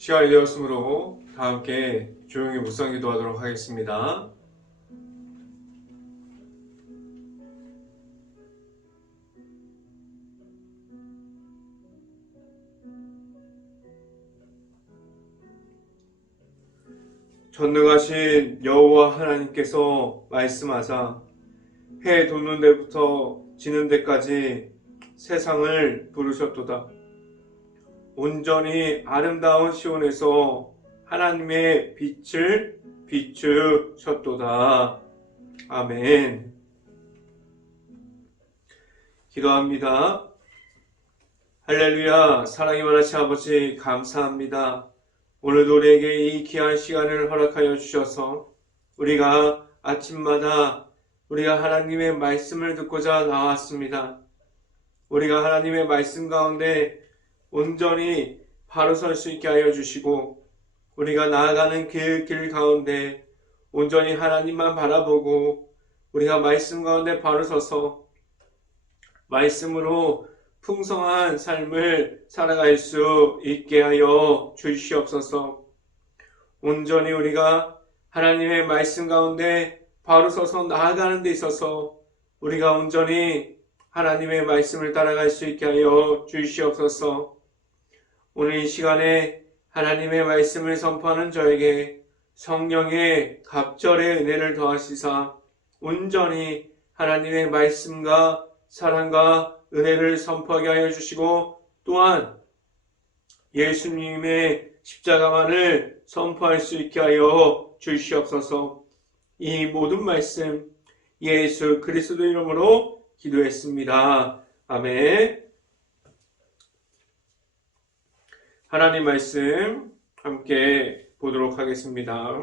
시간이 되었으므로 다 함께 조용히 묵상 기도하도록 하겠습니다. 전능하신 여호와 하나님께서 말씀하사 해 돋는 데부터 지는 데까지 세상을 부르셨도다. 온전히 아름다운 시온에서 하나님의 빛을 비추셨도다. 아멘. 기도합니다. 할렐루야. 사랑이 많으신 아버지 감사합니다. 오늘도 우리에게 이 귀한 시간을 허락하여 주셔서 우리가 아침마다 우리가 하나님의 말씀을 듣고자 나왔습니다. 우리가 하나님의 말씀 가운데 온전히 바로 설 수 있게 하여 주시고 우리가 나아가는 그 길 가운데 온전히 하나님만 바라보고 우리가 말씀 가운데 바로 서서 말씀으로 풍성한 삶을 살아갈 수 있게 하여 주시옵소서. 온전히 우리가 하나님의 말씀 가운데 바로 서서 나아가는 데 있어서 우리가 온전히 하나님의 말씀을 따라갈 수 있게 하여 주시옵소서. 오늘 이 시간에 하나님의 말씀을 선포하는 저에게 성령의 갑절의 은혜를 더하시사 온전히 하나님의 말씀과 사랑과 은혜를 선포하게 하여 주시고 또한 예수님의 십자가만을 선포할 수 있게 하여 주시옵소서. 이 모든 말씀 예수 그리스도 이름으로 기도했습니다. 아멘. 하나님 말씀 함께 보도록 하겠습니다.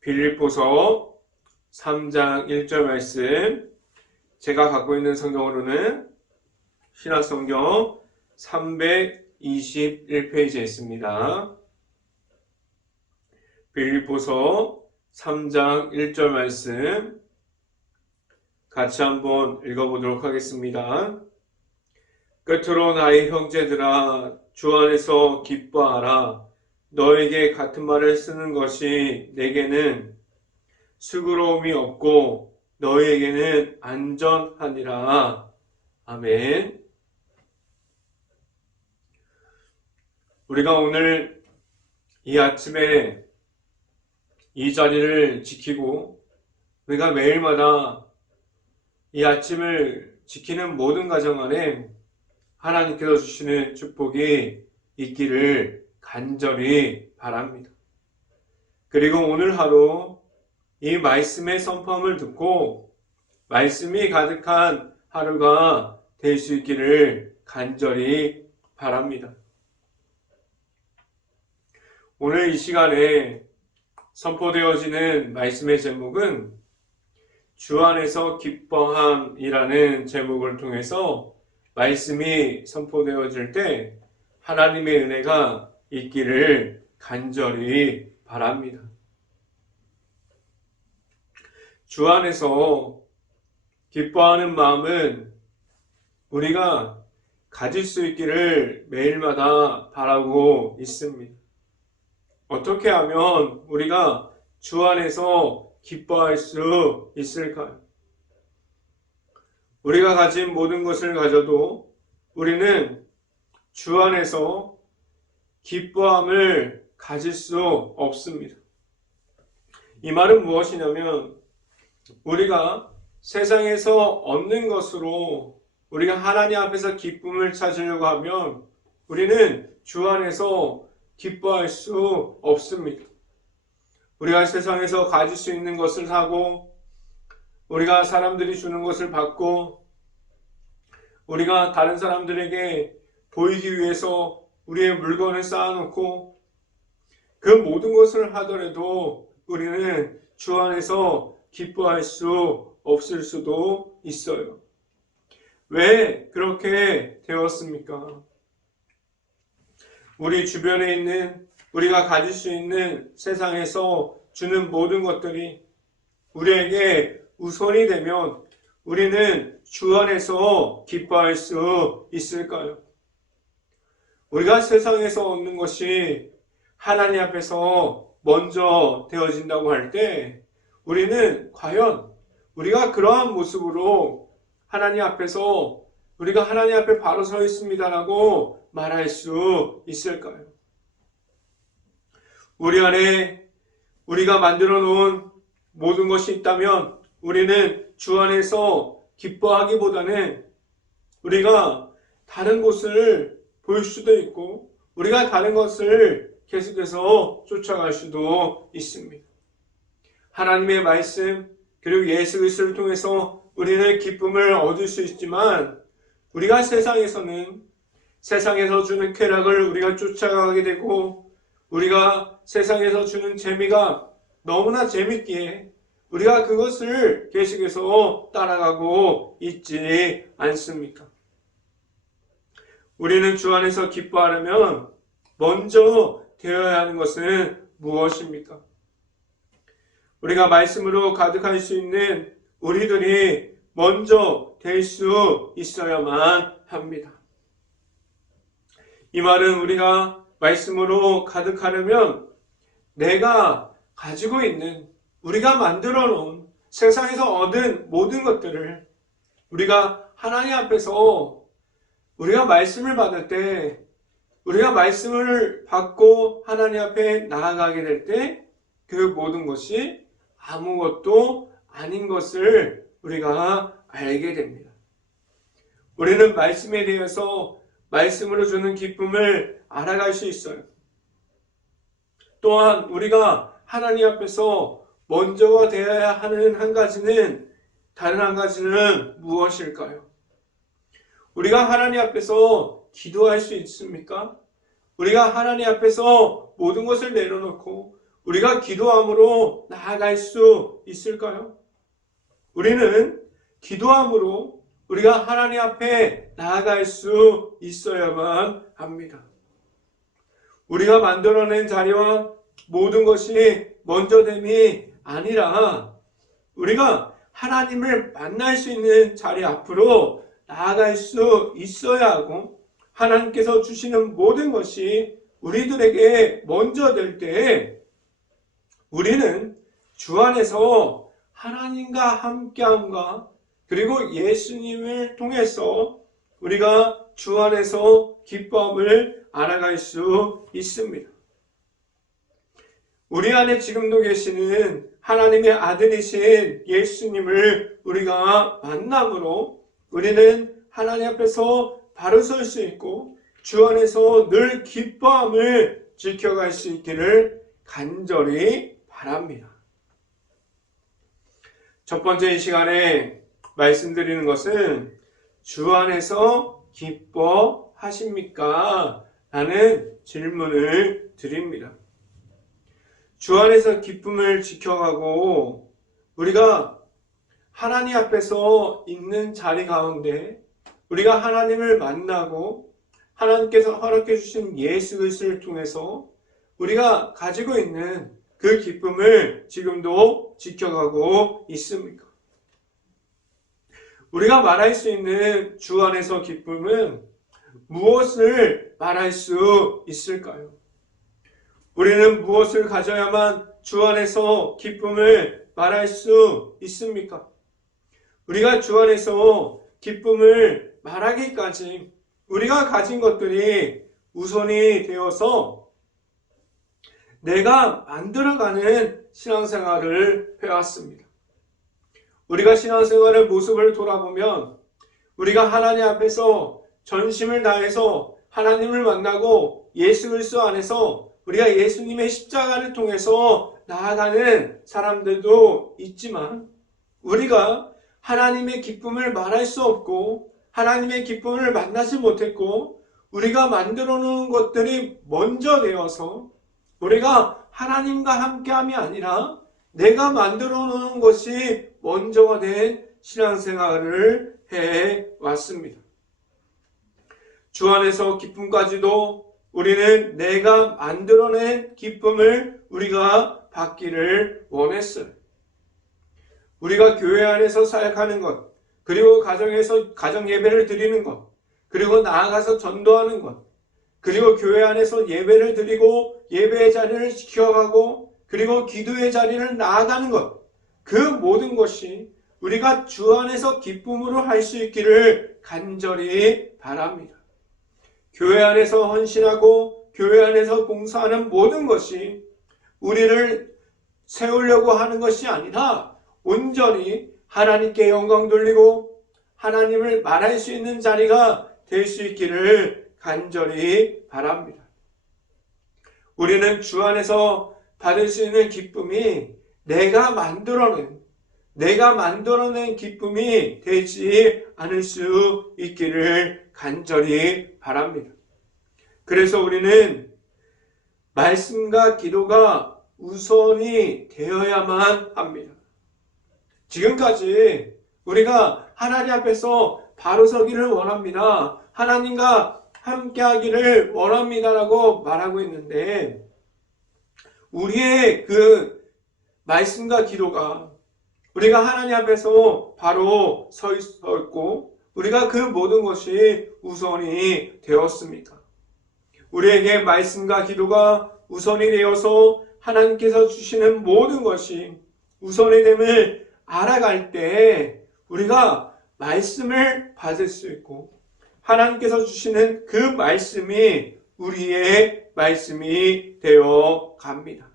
빌립보서 3장 1절 말씀, 제가 갖고 있는 성경으로는 신약성경 321페이지에 있습니다. 빌립보서 3장 1절 말씀 같이 한번 읽어보도록 하겠습니다. 끝으로 나의 형제들아, 주 안에서 기뻐하라. 너에게 같은 말을 쓰는 것이 내게는 수고로움이 없고 너희에게는 안전하니라. 아멘. 우리가 오늘 이 아침에 이 자리를 지키고 우리가 매일마다 이 아침을 지키는 모든 가정 안에 하나님께서 주시는 축복이 있기를 간절히 바랍니다. 그리고 오늘 하루 이 말씀의 선포함을 듣고 말씀이 가득한 하루가 될 수 있기를 간절히 바랍니다. 오늘 이 시간에 선포되어지는 말씀의 제목은 주 안에서 기뻐함이라는 제목을 통해서 말씀이 선포되어질 때 하나님의 은혜가 있기를 간절히 바랍니다. 주 안에서 기뻐하는 마음은 우리가 가질 수 있기를 매일마다 바라고 있습니다. 어떻게 하면 우리가 주 안에서 기뻐할 수 있을까요? 우리가 가진 모든 것을 가져도 우리는 주 안에서 기뻐함을 가질 수 없습니다. 이 말은 무엇이냐면 우리가 세상에서 얻는 것으로 우리가 하나님 앞에서 기쁨을 찾으려고 하면 우리는 주 안에서 기뻐할 수 없습니다. 우리가 세상에서 가질 수 있는 것을 사고 우리가 사람들이 주는 것을 받고 우리가 다른 사람들에게 보이기 위해서 우리의 물건을 쌓아놓고 그 모든 것을 하더라도 우리는 주 안에서 기뻐할 수 없을 수도 있어요. 왜 그렇게 되었습니까? 우리 주변에 있는 우리가 가질 수 있는 세상에서 주는 모든 것들이 우리에게 우선이 되면 우리는 주 안에서 기뻐할 수 있을까요? 우리가 세상에서 얻는 것이 하나님 앞에서 먼저 되어진다고 할 때 우리는 과연 우리가 그러한 모습으로 하나님 앞에서 우리가 하나님 앞에 바로 서 있습니다라고 말할 수 있을까요? 우리 안에 우리가 만들어 놓은 모든 것이 있다면 우리는 주 안에서 기뻐하기보다는 우리가 다른 곳을 볼 수도 있고 우리가 다른 것을 계속해서 쫓아갈 수도 있습니다. 하나님의 말씀 그리고 예수 그리스도를 통해서 우리는 기쁨을 얻을 수 있지만 우리가 세상에서는 세상에서 주는 쾌락을 우리가 쫓아가게 되고 우리가 세상에서 주는 재미가 너무나 재밌기에 우리가 그것을 계속해서 따라가고 있지 않습니까? 우리는 주 안에서 기뻐하려면 먼저 되어야 하는 것은 무엇입니까? 우리가 말씀으로 가득할 수 있는 우리들이 먼저 될 수 있어야만 합니다. 이 말은 우리가 말씀으로 가득하려면 내가 가지고 있는 우리가 만들어 놓은 세상에서 얻은 모든 것들을 우리가 하나님 앞에서 우리가 말씀을 받을 때 우리가 말씀을 받고 하나님 앞에 나아가게 될 때 그 모든 것이 아무것도 아닌 것을 우리가 알게 됩니다. 우리는 말씀에 대해서 말씀으로 주는 기쁨을 알아갈 수 있어요. 또한 우리가 하나님 앞에서 먼저가 되어야 하는 다른 한 가지는 무엇일까요? 우리가 하나님 앞에서 기도할 수 있습니까? 우리가 하나님 앞에서 모든 것을 내려놓고 우리가 기도함으로 나아갈 수 있을까요? 우리는 기도함으로 우리가 하나님 앞에 나아갈 수 있어야만 합니다. 우리가 만들어낸 자리와 모든 것이 먼저됨이 아니라 우리가 하나님을 만날 수 있는 자리 앞으로 나아갈 수 있어야 하고 하나님께서 주시는 모든 것이 우리들에게 먼저 될 때에 우리는 주 안에서 하나님과 함께함과 그리고 예수님을 통해서 우리가 주 안에서 기쁨을 알아갈 수 있습니다. 우리 안에 지금도 계시는 하나님의 아들이신 예수님을 우리가 만남으로 우리는 하나님 앞에서 바로 설 수 있고 주 안에서 늘 기뻐함을 지켜갈 수 있기를 간절히 바랍니다. 첫 번째 이 시간에 말씀드리는 것은 주 안에서 기뻐하십니까? 라는 질문을 드립니다. 주 안에서 기쁨을 지켜가고 우리가 하나님 앞에서 있는 자리 가운데 우리가 하나님을 만나고 하나님께서 허락해 주신 예수 그리스도를 통해서 우리가 가지고 있는 그 기쁨을 지금도 지켜가고 있습니까? 우리가 말할 수 있는 주 안에서 기쁨은 무엇을 말할 수 있을까요? 우리는 무엇을 가져야만 주 안에서 기쁨을 말할 수 있습니까? 우리가 주 안에서 기쁨을 말하기까지 우리가 가진 것들이 우선이 되어서 내가 만들어가는 신앙생활을 해왔습니다. 우리가 신앙생활의 모습을 돌아보면 우리가 하나님 앞에서 전심을 다해서 하나님을 만나고 예수 그리스도 안에서 우리가 예수님의 십자가를 통해서 나아가는 사람들도 있지만 우리가 하나님의 기쁨을 말할 수 없고 하나님의 기쁨을 만나지 못했고 우리가 만들어 놓은 것들이 먼저 되어서 우리가 하나님과 함께함이 아니라 내가 만들어 놓은 것이 먼저가 된 신앙생활을 해왔습니다. 주 안에서 기쁨까지도 우리는 내가 만들어낸 기쁨을 우리가 받기를 원했어요. 우리가 교회 안에서 사역하는 것, 그리고 가정에서 가정 예배를 드리는 것, 그리고 나아가서 전도하는 것, 그리고 교회 안에서 예배를 드리고 예배의 자리를 지켜가고 그리고 기도의 자리를 나아가는 것, 그 모든 것이 우리가 주 안에서 기쁨으로 할 수 있기를 간절히 바랍니다. 교회 안에서 헌신하고 교회 안에서 봉사하는 모든 것이 우리를 세우려고 하는 것이 아니라 온전히 하나님께 영광 돌리고 하나님을 말할 수 있는 자리가 될 수 있기를 간절히 바랍니다. 우리는 주 안에서 받을 수 있는 기쁨이 내가 만들어낸 기쁨이 되지 않을 수 있기를 간절히 바랍니다. 그래서 우리는 말씀과 기도가 우선이 되어야만 합니다. 지금까지 우리가 하나님 앞에서 바로 서기를 원합니다. 하나님과 함께 하기를 원합니다라고 말하고 있는데 우리의 그 말씀과 기도가 우리가 하나님 앞에서 바로 서 있고 우리가 그 모든 것이 우선이 되었습니까? 우리에게 말씀과 기도가 우선이 되어서 하나님께서 주시는 모든 것이 우선이 됨을 알아갈 때 우리가 말씀을 받을 수 있고 하나님께서 주시는 그 말씀이 우리의 말씀이 되어 갑니다.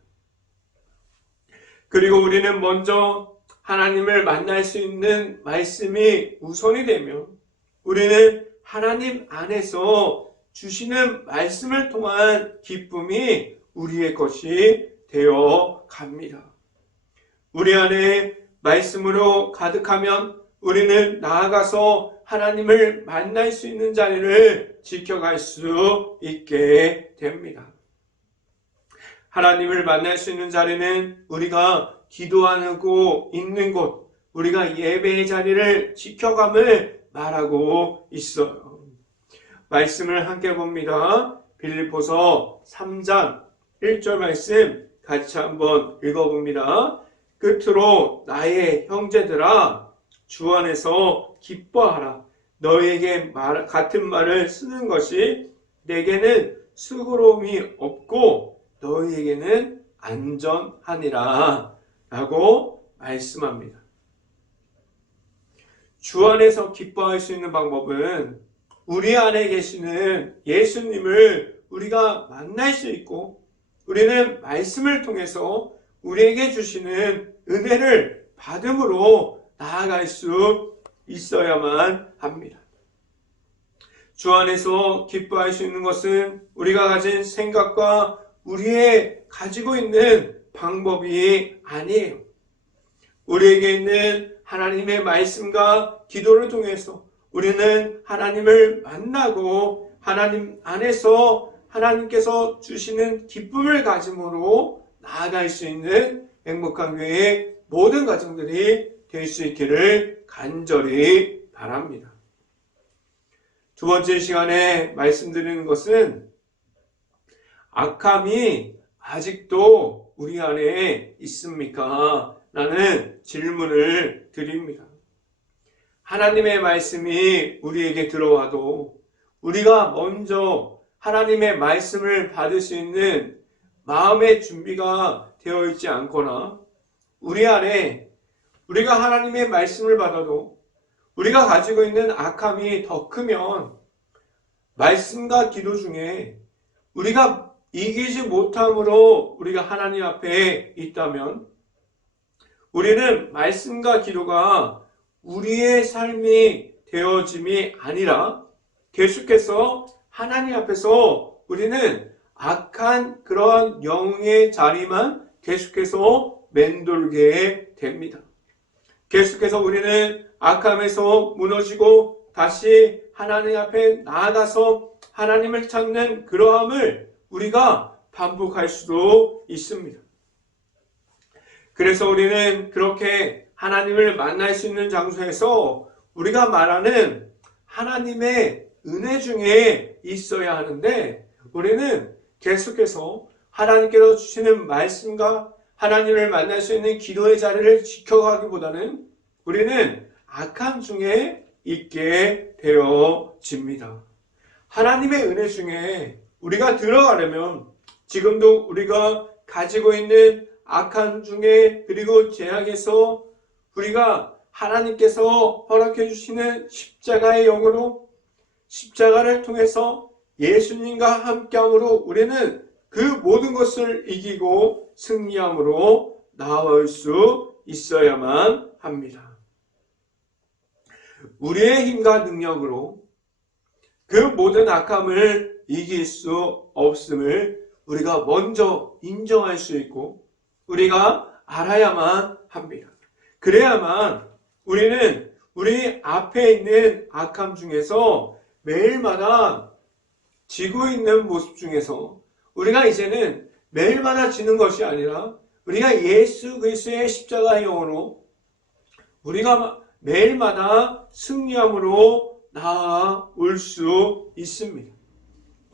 그리고 우리는 먼저 하나님을 만날 수 있는 말씀이 우선이 되면 우리는 하나님 안에서 주시는 말씀을 통한 기쁨이 우리의 것이 되어 갑니다. 우리 안에 말씀으로 가득하면 우리는 나아가서 하나님을 만날 수 있는 자리를 지켜갈 수 있게 됩니다. 하나님을 만날 수 있는 자리는 우리가 기도하고 있는 곳, 우리가 예배의 자리를 지켜감을 말하고 있어요. 말씀을 함께 봅니다. 빌립보서 3장 1절 말씀 같이 한번 읽어봅니다. 끝으로 나의 형제들아 주 안에서 기뻐하라. 너희에게 같은 말을 쓰는 것이 내게는 수고로움이 없고 너희에게는 안전하니라 라고 말씀합니다. 주 안에서 기뻐할 수 있는 방법은 우리 안에 계시는 예수님을 우리가 만날 수 있고 우리는 말씀을 통해서 우리에게 주시는 은혜를 받음으로 나아갈 수 있어야만 합니다. 주 안에서 기뻐할 수 있는 것은 우리가 가진 생각과 우리의 가지고 있는 방법이 아니에요. 우리에게 있는 하나님의 말씀과 기도를 통해서 우리는 하나님을 만나고 하나님 안에서 하나님께서 주시는 기쁨을 가짐으로 나아갈 수 있는 행복한 교회의 모든 가정들이 될 수 있기를 간절히 바랍니다. 두 번째 시간에 말씀드리는 것은 악함이 아직도 우리 안에 있습니까? 라는 질문을 드립니다. 하나님의 말씀이 우리에게 들어와도 우리가 먼저 하나님의 말씀을 받을 수 있는 마음의 준비가 되어 있지 않거나 우리 안에 우리가 하나님의 말씀을 받아도 우리가 가지고 있는 악함이 더 크면 말씀과 기도 중에 우리가 이기지 못함으로 우리가 하나님 앞에 있다면 우리는 말씀과 기도가 우리의 삶이 되어짐이 아니라 계속해서 하나님 앞에서 우리는 악한 그런 영의 자리만 계속해서 맴돌게 됩니다. 계속해서 우리는 악함에서 무너지고 다시 하나님 앞에 나아가서 하나님을 찾는 그러함을 우리가 반복할 수도 있습니다. 그래서 우리는 그렇게 하나님을 만날 수 있는 장소에서 우리가 말하는 하나님의 은혜 중에 있어야 하는데 우리는 계속해서 하나님께서 주시는 말씀과 하나님을 만날 수 있는 기도의 자리를 지켜가기보다는 우리는 악함 중에 있게 되어집니다. 하나님의 은혜 중에 우리가 들어가려면 지금도 우리가 가지고 있는 악한 중에 그리고 죄악에서 우리가 하나님께서 허락해 주시는 십자가의 영으로 십자가를 통해서 예수님과 함께함으로 우리는 그 모든 것을 이기고 승리함으로 나아올 수 있어야만 합니다. 우리의 힘과 능력으로 그 모든 악함을 이길 수 없음을 우리가 먼저 인정할 수 있고 우리가 알아야만 합니다. 그래야만 우리는 우리 앞에 있는 악함 중에서 매일마다 지고 있는 모습 중에서 우리가 이제는 매일마다 지는 것이 아니라 우리가 예수 그리스도의 십자가의 영으로 우리가 매일마다 승리함으로 나아올 수 있습니다.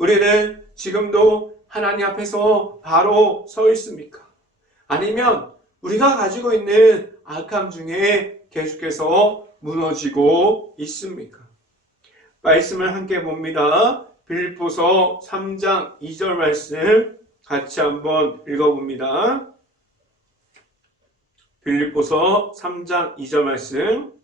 우리는 지금도 하나님 앞에서 바로 서 있습니까? 아니면 우리가 가지고 있는 악함 중에 계속해서 무너지고 있습니까? 말씀을 함께 봅니다. 빌립보서 3장 2절 말씀 같이 한번 읽어봅니다. 빌립보서 3장 2절 말씀.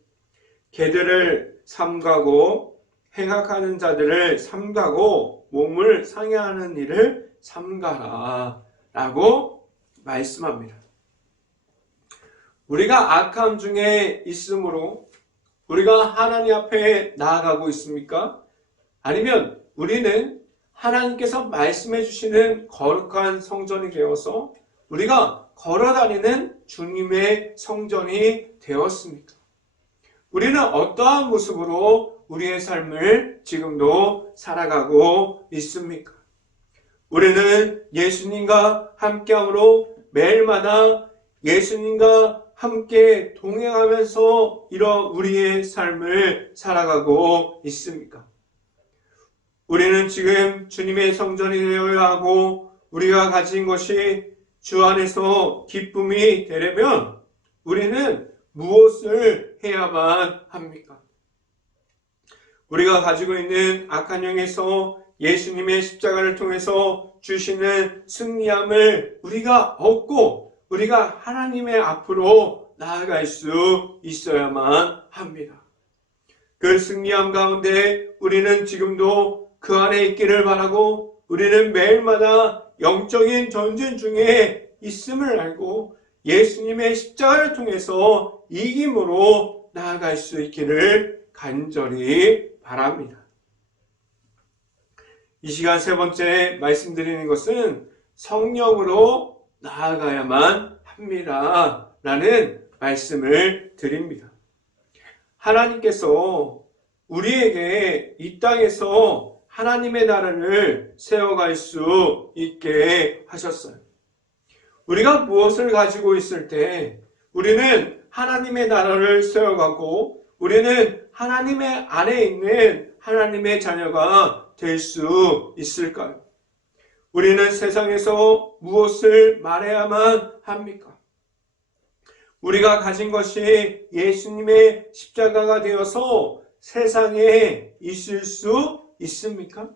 개들을 삼가고 행악하는 자들을 삼가고 몸을 상해하는 일을 삼가라 라고 말씀합니다. 우리가 악함 중에 있으므로 우리가 하나님 앞에 나아가고 있습니까? 아니면 우리는 하나님께서 말씀해 주시는 거룩한 성전이 되어서 우리가 걸어다니는 주님의 성전이 되었습니까? 우리는 어떠한 모습으로 우리의 삶을 지금도 살아가고 있습니까? 우리는 예수님과 함께함으로 매일마다 예수님과 함께 동행하면서 이런 우리의 삶을 살아가고 있습니까? 우리는 지금 주님의 성전이 되어야 하고 우리가 가진 것이 주 안에서 기쁨이 되려면 우리는 무엇을 해야만 합니까? 우리가 가지고 있는 악한 영에서 예수님의 십자가를 통해서 주시는 승리함을 우리가 얻고 우리가 하나님의 앞으로 나아갈 수 있어야만 합니다. 그 승리함 가운데 우리는 지금도 그 안에 있기를 바라고 우리는 매일마다 영적인 전쟁 중에 있음을 알고 예수님의 십자가를 통해서 이김으로 나아갈 수 있기를 간절히 바랍니다. 이 시간 세 번째 말씀드리는 것은 성령으로 나아가야만 합니다 라는 말씀을 드립니다. 하나님께서 우리에게 이 땅에서 하나님의 나라를 세워갈 수 있게 하셨어요. 우리가 무엇을 가지고 있을 때 우리는 하나님의 나라를 세워가고 우리는 하나님의 안에 있는 하나님의 자녀가 될 수 있을까요? 우리는 세상에서 무엇을 말해야만 합니까? 우리가 가진 것이 예수님의 십자가가 되어서 세상에 있을 수 있습니까?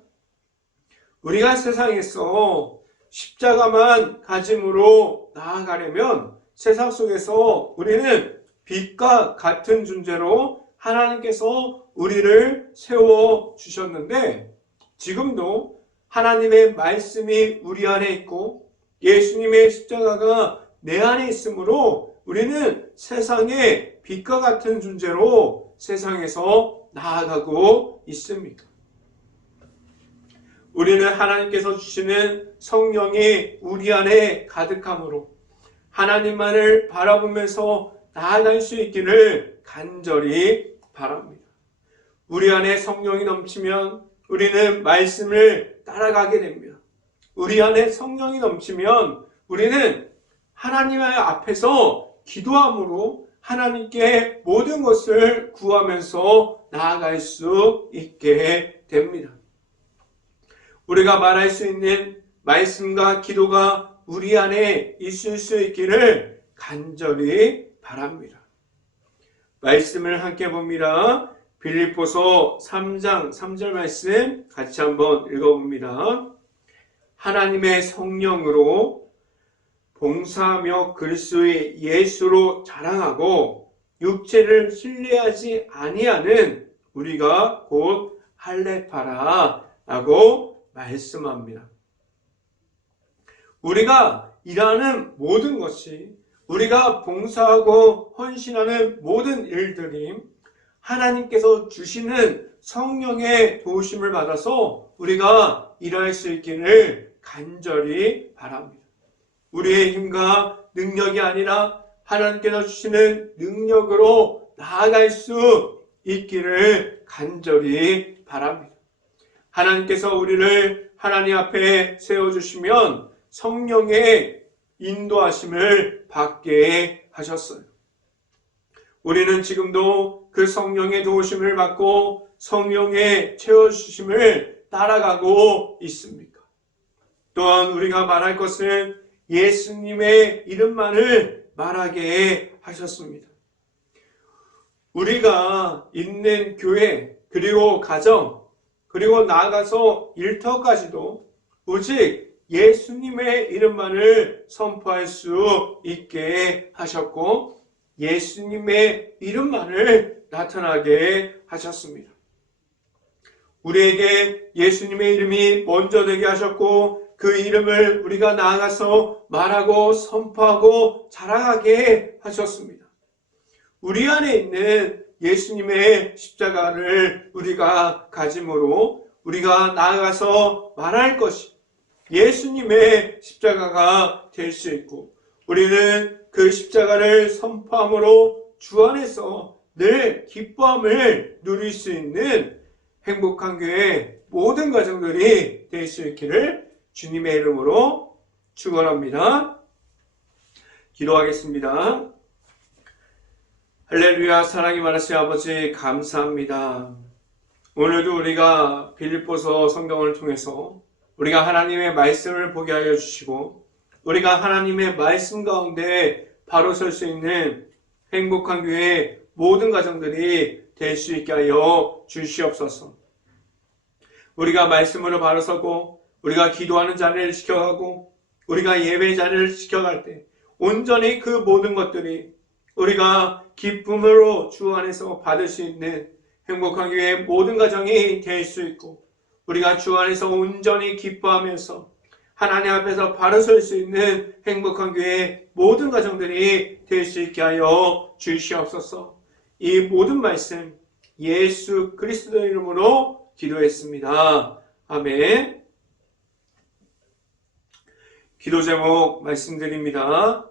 우리가 세상에서 십자가만 가짐으로 나아가려면 세상 속에서 우리는 빛과 같은 존재로 하나님께서 우리를 세워주셨는데 지금도 하나님의 말씀이 우리 안에 있고 예수님의 십자가가 내 안에 있으므로 우리는 세상의 빛과 같은 존재로 세상에서 나아가고 있습니다. 우리는 하나님께서 주시는 성령이 우리 안에 가득함으로 하나님만을 바라보면서 나아갈 수 있기를 간절히 바랍니다. 우리 안에 성령이 넘치면 우리는 말씀을 따라가게 됩니다. 우리 안에 성령이 넘치면 우리는 하나님 앞에서 기도함으로 하나님께 모든 것을 구하면서 나아갈 수 있게 됩니다. 우리가 말할 수 있는 말씀과 기도가 우리 안에 있을 수 있기를 간절히 바랍니다. 말씀을 함께 봅니다. 빌립보서 3장 3절 말씀 같이 한번 읽어봅니다. 하나님의 성령으로 봉사하며 그리스도의 예수로 자랑하고 육체를 신뢰하지 아니하는 우리가 곧 할례파라 라고 말씀합니다. 우리가 일하는 모든 것이, 우리가 봉사하고 헌신하는 모든 일들이 하나님께서 주시는 성령의 도우심을 받아서 우리가 일할 수 있기를 간절히 바랍니다. 우리의 힘과 능력이 아니라 하나님께서 주시는 능력으로 나아갈 수 있기를 간절히 바랍니다. 하나님께서 우리를 하나님 앞에 세워주시면 성령의 인도하심을 받게 하셨어요. 우리는 지금도 그 성령의 도우심을 받고 성령의 채워주심을 따라가고 있습니까? 또한 우리가 말할 것은 예수님의 이름만을 말하게 하셨습니다. 우리가 있는 교회, 그리고 가정, 그리고 나아가서 일터까지도 오직 예수님의 이름만을 선포할 수 있게 하셨고 예수님의 이름만을 나타나게 하셨습니다. 우리에게 예수님의 이름이 먼저 되게 하셨고 그 이름을 우리가 나아가서 말하고 선포하고 자랑하게 하셨습니다. 우리 안에 있는 예수님의 십자가를 우리가 가짐으로 우리가 나아가서 말할 것이 예수님의 십자가가 될 수 있고 우리는 그 십자가를 선포함으로 주 안에서 늘 기뻐함을 누릴 수 있는 행복한 교회 모든 가정들이 될 수 있기를 주님의 이름으로 축원합니다. 기도하겠습니다. 할렐루야. 사랑이 많으신 아버지 감사합니다. 오늘도 우리가 빌립보서 성경을 통해서 우리가 하나님의 말씀을 보게 하여 주시고 우리가 하나님의 말씀 가운데 바로 설 수 있는 행복한 교회 모든 가정들이 될 수 있게 하여 주시옵소서. 우리가 말씀으로 바로 서고 우리가 기도하는 자리를 지켜가고 우리가 예배 자리를 지켜갈 때 온전히 그 모든 것들이 우리가 기쁨으로 주 안에서 받을 수 있는 행복한 교회 모든 가정이 될 수 있고 우리가 주 안에서 온전히 기뻐하면서 하나님 앞에서 바로 설 수 있는 행복한 교회 모든 가정들이 될 수 있게 하여 주시옵소서. 이 모든 말씀 예수 그리스도의 이름으로 기도했습니다. 아멘. 기도 제목 말씀드립니다.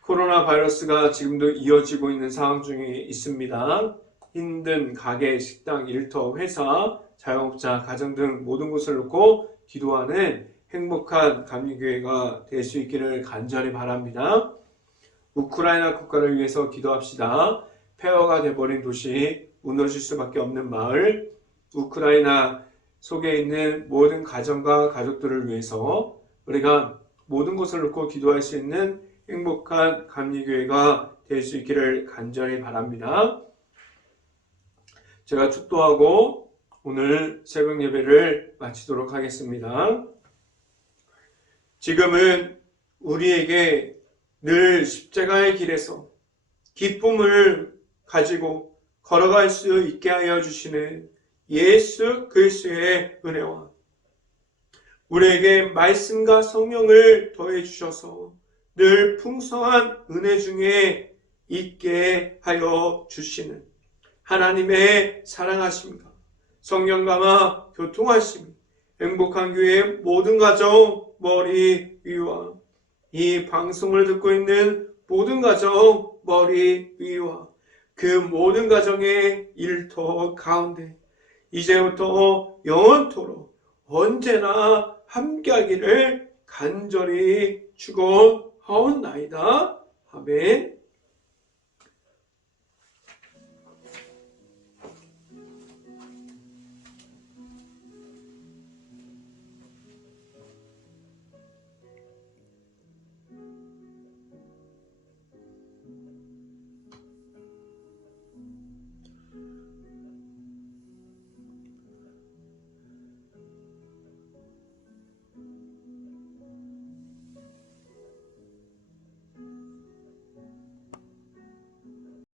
코로나 바이러스가 지금도 이어지고 있는 상황 중에 있습니다. 힘든 가게, 식당, 일터, 회사, 자영업자, 가정 등 모든 곳을 놓고 기도하는 행복한 감리교회가 될 수 있기를 간절히 바랍니다. 우크라이나 국가를 위해서 기도합시다. 폐허가 돼버린 도시, 무너질 수밖에 없는 마을, 우크라이나 속에 있는 모든 가정과 가족들을 위해서 우리가 모든 것을 놓고 기도할 수 있는 행복한 감리교회가 될 수 있기를 간절히 바랍니다. 제가 축도하고 오늘 새벽 예배를 마치도록 하겠습니다. 지금은 우리에게 늘 십자가의 길에서 기쁨을 가지고 걸어갈 수 있게 하여 주시는 예수 그리스도의 은혜와 우리에게 말씀과 성령을 더해 주셔서 늘 풍성한 은혜 중에 있게 하여 주시는 하나님의 사랑하심과 성령감화 교통하심이 행복한 교회의 모든 가정 머리 위와 이 방송을 듣고 있는 모든 가정 머리 위와 그 모든 가정의 일터 가운데 이제부터 영원토록 언제나 함께하기를 간절히 축원하옵나이다. 아멘.